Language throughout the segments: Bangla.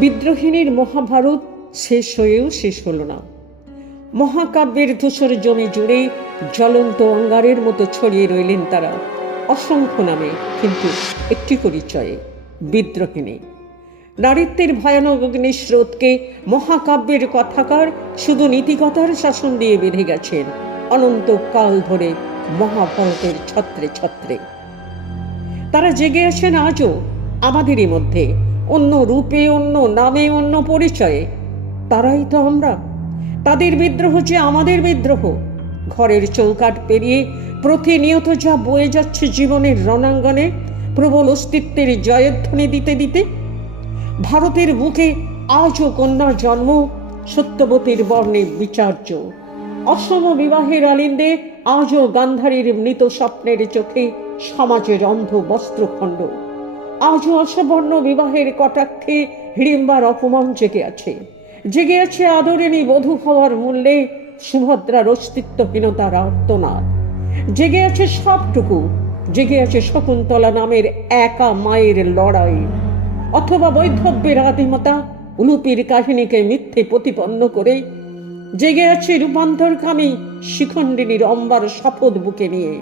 বিদ্রোহিণীর মহাভারত শেষ হয়েও শেষ হলো না। মহাকাব্যের ধূসর জমি জুড়ে জ্বলন্ত অঙ্গারের মতো ছড়িয়ে রইলেন তারা, অসংখ্য নামে কিন্তু একটি পরিচয়ে, বিদ্রোহিণী। নারীত্বের ভয়ানক অগ্নিস্রোতকে মহাকাব্যের কথাকার শুধু নীতিকথার শাসন দিয়ে বেঁধে গেছেন অনন্তকাল ধরে মহাভারতের ছত্রে ছত্রে। তারা জেগে আছেন আজও আমাদেরই মধ্যে, অন্য রূপে, অন্য নামে, অন্য পরিচয়ে। তারাই তো আমরা। তাদের বিদ্রোহ যে আমাদের বিদ্রোহ। ঘরের চৌকাঠ পেরিয়ে প্রতিনিয়ত যা বয়ে যাচ্ছে জীবনের রণাঙ্গনে প্রবল অস্তিত্বের জয়ধ্বনি দিতে দিতে। ভারতের বুকে আজও কন্যার জন্ম সত্যবতীর বর্ণে বিচার্য। অসম বিবাহের আলিন্দে আজও গান্ধারীর মৃত স্বপ্নের চোখে সমাজের অন্ধ বস্ত্রখণ্ড। আজও অসবর্ণ বিবাহের কটাক্ষে হিড়িম্বার অপমান জেগে আছে। জেগে আছে আদরিণী বধূ হওয়ার মূল্যে সুভদ্রার অস্তিত্বহীনতার আর্তনাদ। জেগে আছে সবটুকু। জেগে আছে শকুন্তলা নামের একা মায়ের লড়াই, অথবা বৈধব্যের আদিমতা উলুপির কাহিনীকে মিথ্যে প্রতিপন্ন করে। জেগে আছে রূপান্তরকামী শিখণ্ডিনীর অম্বার শপথ বুকে নিয়ে।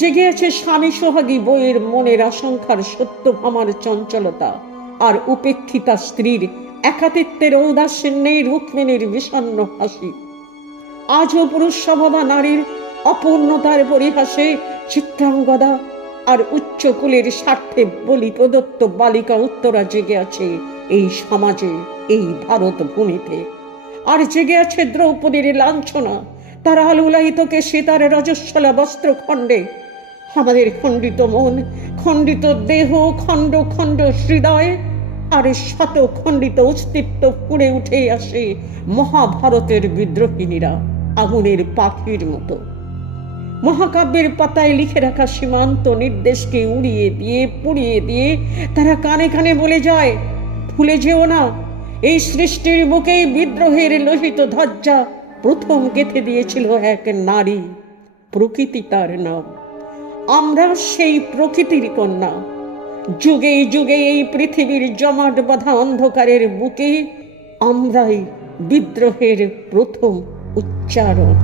জেগে আছে স্বামী সোহাগী বইয়ের মনের আশঙ্কার সত্য ভামার চঞ্চলতা, আর উপেক্ষিতা স্ত্রীর একাতিত্বের ঔদাসীন্যে রুক্মিণীর বিষণ্ণ হাসি। আজও পুরুষ স্বভাবা নারীর অপূর্ণতার পরিহাসে চিত্রাঙ্গদা আর উচ্চকুলের স্বার্থে বলি প্রদত্ত বালিকা উত্তরা জেগে আছে এই সমাজে, এই ভারত ভূমিতে। আর জেগে আছে দ্রৌপদীর লাঞ্ছনা, তার আলুলায়িতকে সীতার রজস্বলা বস্ত্রখণ্ডে। আমাদের খণ্ডিত মন, খণ্ডিত দেহ, খণ্ড খণ্ড হৃদয় আর শত খণ্ডিত অস্তিত্ব পুড়ে উঠে আসে মহাভারতের বিদ্রোহিণীরা আগুনের পাখির মতো। মহাকাব্যের পাতায় লিখে রাখা সীমান্ত নির্দেশকে উড়িয়ে দিয়ে, পুড়িয়ে দিয়ে তারা কানে কানে বলে যায়, ভুলে যেও না, এই সৃষ্টির বুকে বিদ্রোহের লোহিত ধ্বজা প্রথম গেঁথে দিয়েছিল এক নারী, প্রকৃতি তার নাম। আমরা সেই প্রকৃতির কন্যা। যুগে যুগে এই পৃথিবীর জমাট বাঁধা অন্ধকারের বুকে আমরাই বিদ্রোহের প্রথম উচ্চারণ।